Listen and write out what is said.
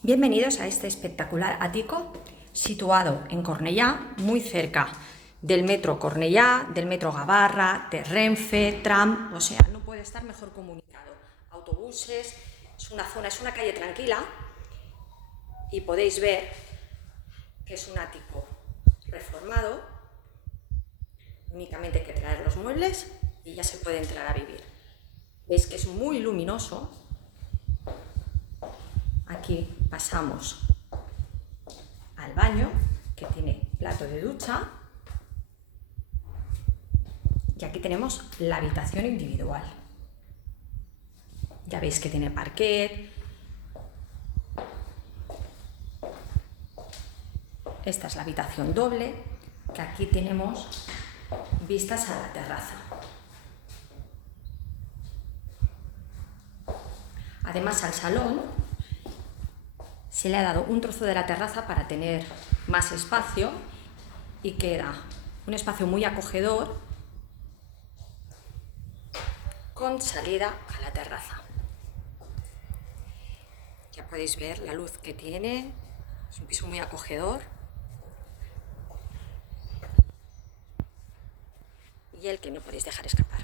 Bienvenidos a este espectacular ático situado en Cornellá, muy cerca del metro Cornellá, del metro Gavarra, de Renfe, tram, o sea, no puede estar mejor comunicado. Autobuses, es una zona, es una calle tranquila y podéis ver que es un ático reformado, únicamente hay que traer los muebles y ya se puede entrar a vivir. Veis que es muy luminoso. Aquí pasamos al baño, que tiene plato de ducha, y aquí tenemos la habitación individual. Ya veis que tiene parquet. Esta es la habitación doble, que aquí tenemos vistas a la terraza. Además, al salón se le ha dado un trozo de la terraza para tener más espacio y queda un espacio muy acogedor con salida a la terraza. Ya podéis ver la luz que tiene, es un piso muy acogedor y el que no podéis dejar escapar.